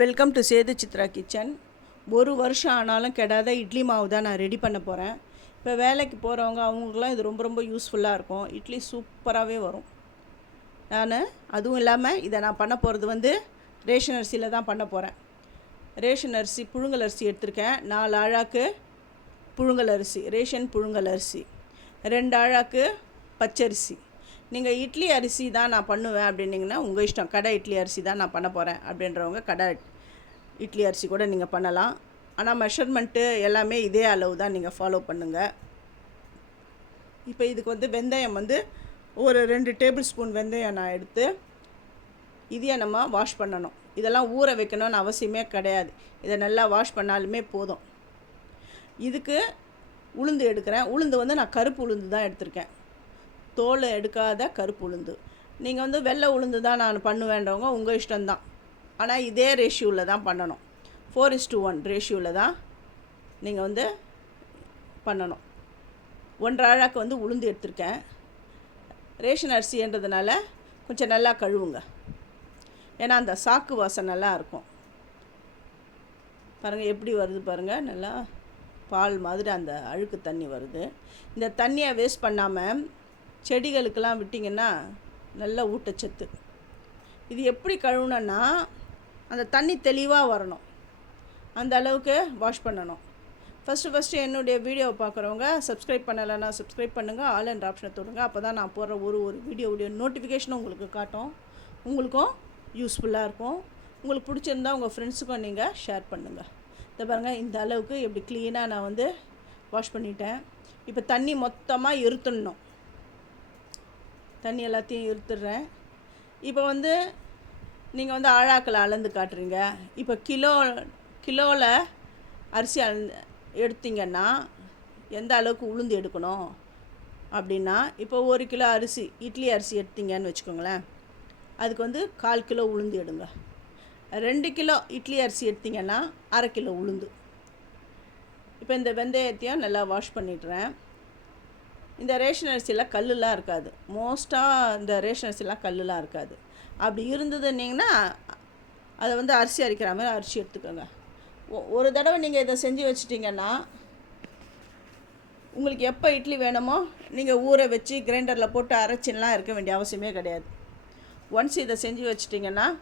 Welcome to Sethu Chitra kitchen ஒரு வருஷம் ஆனாலும் கெடாத இட்லி மாவு தான் நான் ரெடி பண்ண போகிறேன் இப்போ வேலைக்கு போகிறவங்க அவங்களுக்குலாம் இது ரொம்ப ரொம்ப யூஸ்ஃபுல்லாக இருக்கும். இட்லி சூப்பராகவே வரும். நான் அதுவும் இல்லாமல் இதை நான் பண்ண போகிறது வந்து ரேஷன் அரிசியில் தான் பண்ண போகிறேன் ரேஷன் அரிசி புழுங்கல் அரிசி எடுத்திருக்கேன். நாலு ஆழாக்கு புழுங்கல் அரிசி ரேஷன் புழுங்கல் அரிசி. ரெண்டு ஆழாக்கு பச்சரிசி. நீங்கள் இட்லி அரிசி தான் நான் பண்ணுவேன் அப்படின்னீங்கன்னா உங்கள் இஷ்டம். கடை இட்லி அரிசி தான் நான் பண்ண போகிறேன் அப்படின்றவங்க கடை இட்லி அரிசி கூட நீங்கள் பண்ணலாம். ஆனால் மெஷர்மெண்ட்டு எல்லாமே இதே அளவு தான் நீங்கள் ஃபாலோ பண்ணுங்கள் இப்போ இதுக்கு வந்து வெந்தயம் வந்து ஒரு ரெண்டு டேபிள் ஸ்பூன் வெந்தயம் நான் எடுத்து இதையே நம்ம வாஷ் பண்ணணும். இதெல்லாம் ஊற வைக்கணும்னு அவசியமே கிடையாது. இதை நல்லா வாஷ் பண்ணாலுமே போதும். இதுக்கு உளுந்து எடுக்கிறேன். உளுந்து வந்து நான் கருப்பு உளுந்து தான் எடுத்திருக்கேன். தோல் எடுக்காத கருப்பு உளுந்து. நீங்கள் வந்து வெள்ளை உளுந்து தான் நான் பண்ணுவேன்றவங்க உங்கள் இஷ்டம்தான். ஆனால் இதே ரேஷியோவில் தான் பண்ணணும். ஃபோர் இஸ் டூ ஒன் ரேஷியோவில் தான் நீங்கள் வந்து பண்ணணும். ஒன்றரை அழாக்கு வந்து உளுந்து எடுத்திருக்கேன். ரேஷன் அரிசின்றதுனால கொஞ்சம் நல்லா கழுவுங்க. ஏன்னா அந்த சாக்கு வாசம் நல்லா இருக்கும். பாருங்கள் எப்படி வருது பாருங்கள் நல்லா பால் மாதிரி அந்த அழுக்கு தண்ணி வருது. இந்த தண்ணியை வேஸ்ட் பண்ணாமல் செடிகளுக்கெல்லாம் விட்டிங்கன்னா நல்ல ஊட்டச்சத்து. இது எப்படி கழுவுனன்னா அந்த தண்ணி தெளிவாக வரணும். அந்த அளவுக்கு வாஷ் பண்ணணும். ஃபஸ்ட்டு ஃபஸ்ட்டு என்னுடைய வீடியோவை பார்க்குறவங்க சப்ஸ்கிரைப் பண்ணலைன்னா சப்ஸ்கிரைப் பண்ணுங்கள் ஆல் அண்ட் ஆப்ஷனை தொடுங்க. அப்போ தான் நான் போடுற ஒரு ஒரு வீடியோவுடைய நோட்டிஃபிகேஷனும் உங்களுக்கு காட்டும். உங்களுக்கும் யூஸ்ஃபுல்லாக இருக்கும். உங்களுக்கு பிடிச்சிருந்தா உங்கள் ஃப்ரெண்ட்ஸுக்கும் நீங்கள் ஷேர் பண்ணுங்கள் இதை பாருங்கள் இந்த அளவுக்கு எப்படி க்ளீனாக நான் வந்து வாஷ் பண்ணிட்டேன். இப்போ தண்ணி மொத்தமாக இருத்துடணும் தண்ணி எல்லாத்தையும் இருத்துடுறேன். இப்போ வந்து நீங்கள் வந்து ஆழாக்கில் அளந்து காட்டுறீங்க. இப்போ கிலோ கிலோவில் அரிசி அளந்து எடுத்தீங்கன்னா எந்த அளவுக்கு உளுந்து எடுக்கணும்? அப்படின்னா இப்போ ஒரு கிலோ அரிசி இட்லி அரிசி எடுத்தீங்கன்னு வச்சுக்கோங்களேன். அதுக்கு வந்து கால் கிலோ உளுந்து எடுங்க. ரெண்டு கிலோ இட்லி அரிசி எடுத்தீங்கன்னா அரை கிலோ உளுந்து. இப்போ இந்த வெந்தயத்தையும் நல்லா வாஷ் பண்ணிடுறேன். இந்த ரேஷன் அரிசியில் கல்லுலாம் இருக்காது. மோஸ்ட்டாக இந்த ரேஷன் அரிசிலாம் கல்லுலாம் இருக்காது. அப்படி இருந்ததுன்னீங்கன்னா அதை வந்து அரிசி அரைக்கிற மாதிரி அரிசி எடுத்துக்கோங்க. ஒ- ஒரு தடவை நீங்கள் இதை செஞ்சு வச்சிட்டிங்கன்னா உங்களுக்கு எப்போ இட்லி வேணுமோ நீங்கள் ஊற வச்சு கிரைண்டரில் போட்டு அரைச்சின்லாம் இருக்க வேண்டிய அவசியமே கிடையாது. ஒன்ஸ் இதை செஞ்சு வச்சிட்டிங்கன்னா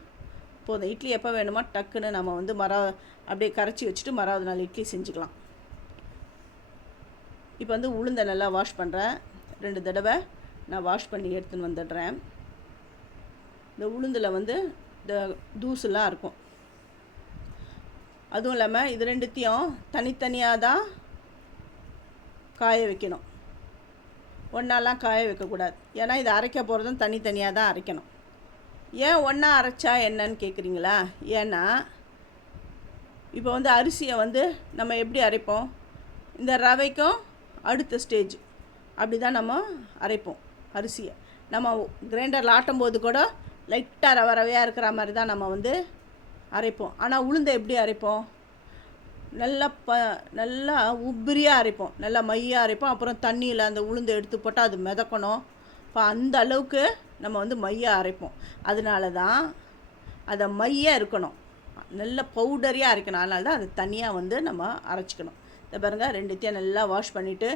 போதும் இட்லி எப்போ வேணுமோ டக்குன்னு நம்ம வந்து மர அப்படியே கரைச்சி வச்சுட்டு மறாவது நாள் இட்லி செஞ்சுக்கலாம். இப்போ வந்து உளுந்தை நல்லா வாஷ் பண்ணுறேன் ரெண்டு தடவை நான் வாஷ் பண்ணி எடுத்துன்னு வந்துடுறேன். இந்த உளுந்தில் வந்து இந்த தூசுலாம் இருக்கும். அதுவும் இல்லாமல் இது ரெண்டுத்தையும் தனித்தனியாக தான் காய வைக்கணும். ஒன்றாலாம் காய வைக்கக்கூடாது. ஏன்னா இது அரைக்க போகிறதும் தனித்தனியாக தான் அரைக்கணும். ஏன் ஒன்றா அரைச்சா என்னன்னு கேட்குறீங்களா ஏன்னா இப்போ வந்து அரிசியை வந்து நம்ம எப்படி அரைப்போம்? இந்த ரவைக்கும் அடுத்த ஸ்டேஜ் அப்படி தான் நம்ம அரைப்போம் அரிசியை. நம்ம கிரைண்டரில் ஆட்டும் போது கூட லைட்டாக ரவ ரவையாக இருக்கிற மாதிரி தான் நம்ம வந்து அரைப்போம். ஆனால் உளுந்தை எப்படி அரைப்போம்? நல்லா ப நல்லா உப்பிரியாக அரைப்போம். நல்லா மையாக அரைப்போம். அப்புறம் தண்ணியில் அந்த உளுந்தை எடுத்து போட்டால் அது மிதக்கணும். இப்போ அந்த அளவுக்கு நம்ம வந்து மையாக அரைப்போம். அதனால தான் அதை மையாக இருக்கணும். நல்ல பவுடரியாக அரைக்கணும். அதனால தான் அது தனியாக வந்து நம்ம அரைச்சிக்கணும். இதை பாருங்கள் ரெண்டுத்தையும் நல்லா வாஷ் பண்ணிவிட்டு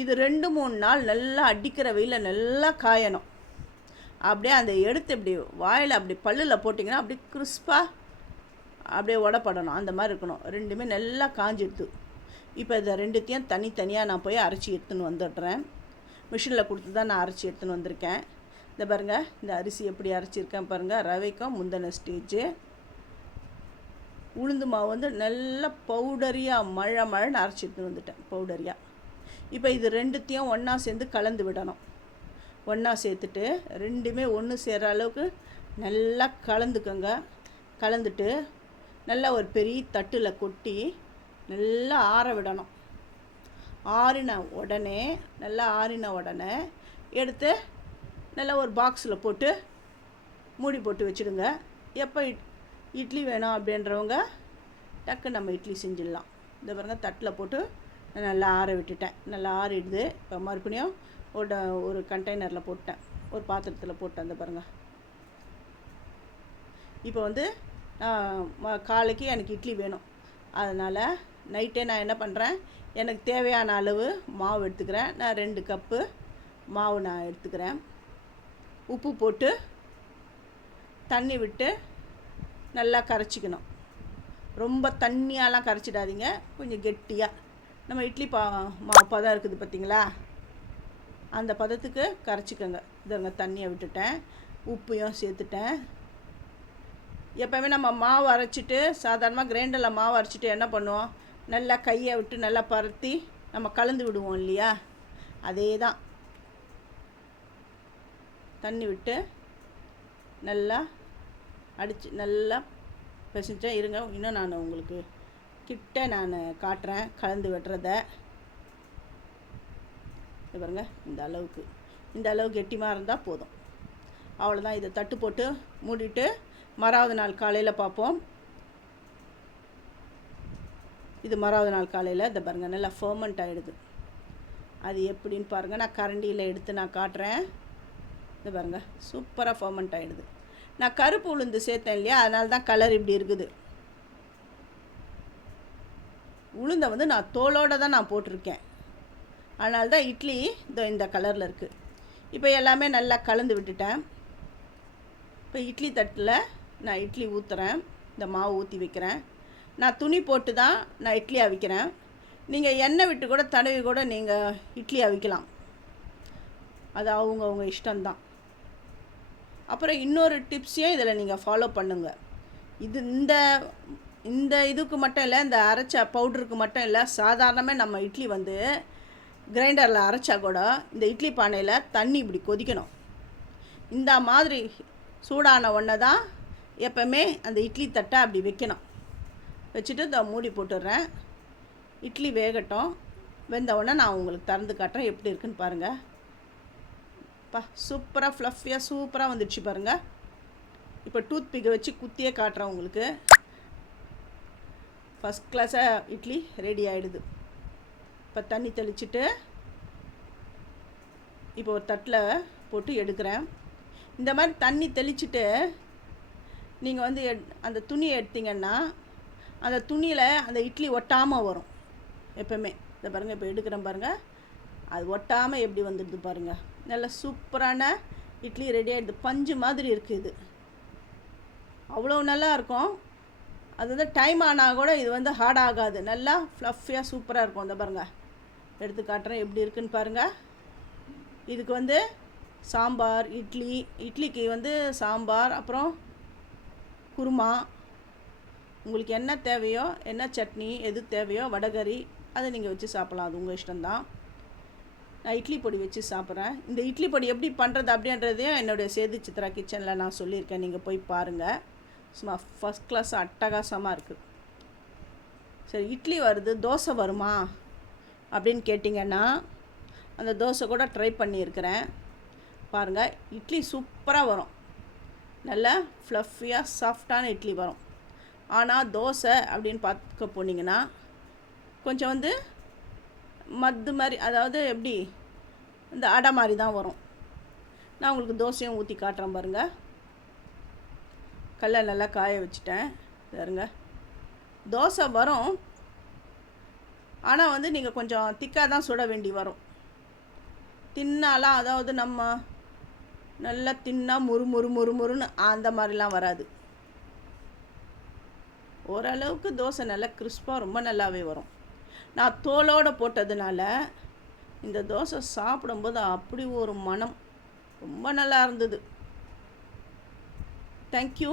இது ரெண்டு மூணு நாள் நல்லா அடிக்கிற வெயிலில் நல்லா காயணும். அப்படியே அந்த எடுத்து இப்படி வாயில் அப்படி பல்லில் போட்டிங்கன்னா அப்படியே கிறிஸ்பாக அப்படியே உடப்படணும். அந்த மாதிரி இருக்கணும். ரெண்டுமே நல்லா காஞ்சிடுது. இப்போ இதை ரெண்டுத்தையும் தனித்தனியாக நான் போய் அரைச்சி எடுத்துன்னு வந்துடுறேன். மிஷினில் கொடுத்து தான் நான் அரைச்சி எடுத்துன்னு வந்திருக்கேன். இந்த பாருங்கள் இந்த அரிசி எப்படி அரைச்சிருக்கேன் பாருங்கள் ரவைக்கும் முந்தின ஸ்டேஜு உளுந்து மாவு வந்து நல்ல பவுடரியாக மழை மழைன்னு அரைச்சிட்டு வந்துட்டேன் பவுடரியாக இப்போ இது ரெண்டுத்தையும் ஒன்றா சேர்ந்து கலந்து விடணும். ஒன்றா சேர்த்துட்டு ரெண்டுமே ஒன்று சேர்கிற அளவுக்கு நல்லா கலந்துக்கோங்க. கலந்துட்டு நல்லா ஒரு பெரிய தட்டில் கொட்டி நல்லா ஆற விடணும். ஆறின உடனே நல்லா ஆறின உடனே எடுத்து நல்லா ஒரு பாக்ஸில் போட்டு மூடி போட்டு வச்சுடுங்க. எப்போ இட்லி வேணும் அப்படின்றவங்க டக்கு நம்ம இட்லி செஞ்சிடலாம். இந்த பாருங்கள் தட்டில் போட்டு நான் நல்லா ஆற விட்டுட்டேன். நல்லா ஆறிடுது. இப்போ மறுபடியும் ஒரு ஒரு கண்டெய்னரில் போட்டேன். ஒரு பாத்திரத்தில் போட்டேன் இந்த பாருங்கள் இப்போ வந்து நான் காலைக்கு எனக்கு இட்லி வேணும். அதனால் நைட்டே நான் என்ன பண்ணுறேன் எனக்கு தேவையான அளவு மாவு எடுத்துக்கிறேன். நான் ரெண்டு கப்பு மாவு நான் எடுத்துக்கிறேன். உப்பு போட்டு தண்ணி விட்டு நல்லா கரைச்சிக்கணும். ரொம்ப தண்ணியாலாம் கரைச்சிடாதீங்க. கொஞ்சம் கெட்டியாக நம்ம இட்லி பா மாவு பதம் இருக்குது பார்த்தீங்களா? அந்த பதத்துக்கு கரைச்சிக்கோங்க. இதங்க தண்ணியை விட்டுட்டேன். உப்பையும் சேர்த்துட்டேன். எப்போவுமே நம்ம மாவு அரைச்சிட்டு சாதாரணமாக கிரைண்டரில் மாவு அரைச்சிட்டு என்ன பண்ணுவோம்? நல்லா கையை விட்டு நல்லா பரத்தி நம்ம கலந்து விடுவோம் இல்லையா? அதே தான். தண்ணி விட்டு நல்லா அடித்து நல்லா பிசைஞ்சேன் இருங்க. இன்னும் நான் உங்களுக்கு கிட்ட நான் காட்டுறேன். கலந்து வெட்டுறத. இது பாருங்க இந்த அளவுக்கு. இந்த அளவுக்கு கெட்டிமாக இருந்தால் போதும். அவ்வளோதான் இதை தட்டு போட்டு மூடிட்டு மறாவது நாள் காலையில் பார்ப்போம். இது மறாவது நாள் காலையில். இதை பாருங்கள் நல்லா ஃபர்மெண்ட் ஆகிடுது அது எப்படின்னு பாருங்கள் நான் கரண்டியில் எடுத்து நான் காட்டுறேன். இது பாருங்கள் சூப்பராக ஃபர்மெண்ட் ஆகிடுது நான் கருப்பு உளுந்து சேர்த்தேன் இல்லையா? அதனால தான் கலர் இப்படி இருக்குது. உளுந்தை வந்து நான் தோலோடு தான் நான் போட்டிருக்கேன். அதனால தான் இட்லி இந்த இந்த கலரில் இருக்குது இப்போ எல்லாமே நல்லா கலந்து விட்டுட்டேன். இப்போ இட்லி தட்டில் நான் இட்லி ஊற்றுறேன் இந்த மாவு ஊற்றி வைக்கிறேன். நான் துணி போட்டு தான் நான் இட்லி அவிக்கிறேன் நீங்கள் எண்ணெய் விட்டு கூட தடவி கூட நீங்கள் இட்லி அவிக்கலாம் அது அவங்கவுங்க இஷ்டம்தான். அப்புறம் இன்னொரு டிப்ஸையும் இதில் நீங்கள் ஃபாலோ பண்ணுங்கள் இது இந்த இந்த இதுக்கு மட்டும் இல்லை இந்த அரைச்ச பவுடருக்கு மட்டும் இல்லை சாதாரணமாக நம்ம இட்லி வந்து கிரைண்டரில் அரைச்சா கூட இந்த இட்லி பானையில் தண்ணி இப்படி கொதிக்கணும். இந்த மாதிரி சூடான ஒன்றை தான் எப்போவுமே அந்த இட்லி தட்டை அப்படி வைக்கணும். வச்சுட்டு இதை மூடி போட்டுடுறேன். இட்லி வேகட்டும். வெந்த உடனே நான் உங்களுக்கு திறந்து காட்டுறேன் எப்படி இருக்குன்னு பாருங்கள் பா சூப்பராக ஃப்ளஃபியாக சூப்பராக வந்துடுச்சு பாருங்கள் இப்போ டூத் பிக்கை வச்சு குத்தியே காட்டுறேன் உங்களுக்கு. ஃபஸ்ட் கிளாஸாக இட்லி ரெடி ஆகிடுது இப்போ தண்ணி தெளிச்சுட்டு இப்போ ஒரு தட்டில் போட்டு எடுக்கிறேன். இந்த மாதிரி தண்ணி தெளிச்சுட்டு நீங்கள் வந்து எட் அந்த துணியை எடுத்தீங்கன்னா அந்த துணியில் அந்த இட்லி ஒட்டாமல் வரும். எப்பவுமே. இதை பாருங்கள் இப்போ எடுக்கிறேன் பாருங்கள் அது ஒட்டாமல் எப்படி வந்துடுது பாருங்கள் நல்ல சூப்பரான இட்லி ரெடி ஆகிடுது பஞ்சு மாதிரி இருக்குது இது. அவ்வளோ நல்லா இருக்கும். அது வந்து டைம் ஆனால் கூட இது வந்து ஹார்ட் ஆகாது. நல்லா ஃப்ளஃபியாக சூப்பராக இருக்கும். இந்த பாருங்கள் எடுத்து காட்டுறேன் எப்படி இருக்குன்னு பாருங்கள் இதுக்கு வந்து சாம்பார் இட்லி. இட்லிக்கு வந்து சாம்பார் அப்புறம் குருமா. உங்களுக்கு என்ன தேவையோ என்ன சட்னி எது தேவையோ வடகறி அதை நீங்கள் வச்சு சாப்பிட்லாம். அது உங்கள் இஷ்டம்தான். நான் இட்லி பொடி வச்சு சாப்பிட்றேன். இந்த இட்லி பொடி எப்படி பண்ணுறது அப்படின்றதையும் என்னுடைய சேது சித்ரா கிச்சனில் நான் சொல்லியிருக்கேன். நீங்கள் போய் பாருங்கள் சும்மா ஃபஸ்ட் கிளாஸ் அட்டகாசமாக இருக்குது சரி இட்லி வருது தோசை வருமா அப்படின்னு கேட்டிங்கன்னா அந்த தோசை கூட ட்ரை பண்ணியிருக்கிறேன். பாருங்கள் இட்லி சூப்பராக வரும். நல்ல ஃப்ளஃபியாக சாஃப்டான இட்லி வரும். ஆனால் தோசை அப்படின்னு பார்க்க போனீங்கன்னா கொஞ்சம் வந்து மத்து மாதிரி அதாவது எப்படி? இந்த அடை மாதிரி தான் வரும். நான் உங்களுக்கு தோசையும் ஊற்றி காட்டுறேன் பாருங்கள் கல்லை நல்லா காய வச்சுட்டேன். பாருங்க. தோசை வரும். ஆனால் வந்து நீங்கள் கொஞ்சம் திக்காக தான் சுட வேண்டி வரும். தின்னாலாம் அதாவது நம்ம நல்லா தின்னா முறு முறு முறு முறுன்னு அந்த மாதிரிலாம் வராது. ஓரளவுக்கு தோசை நல்லா கிறிஸ்பாக ரொம்ப நல்லாவே வரும். நான் தோலோடு போட்டதுனால இந்த தோசை சாப்பிடும்போது அப்படி ஒரு மனம் ரொம்ப நல்லா இருந்தது. தேங்க்யூ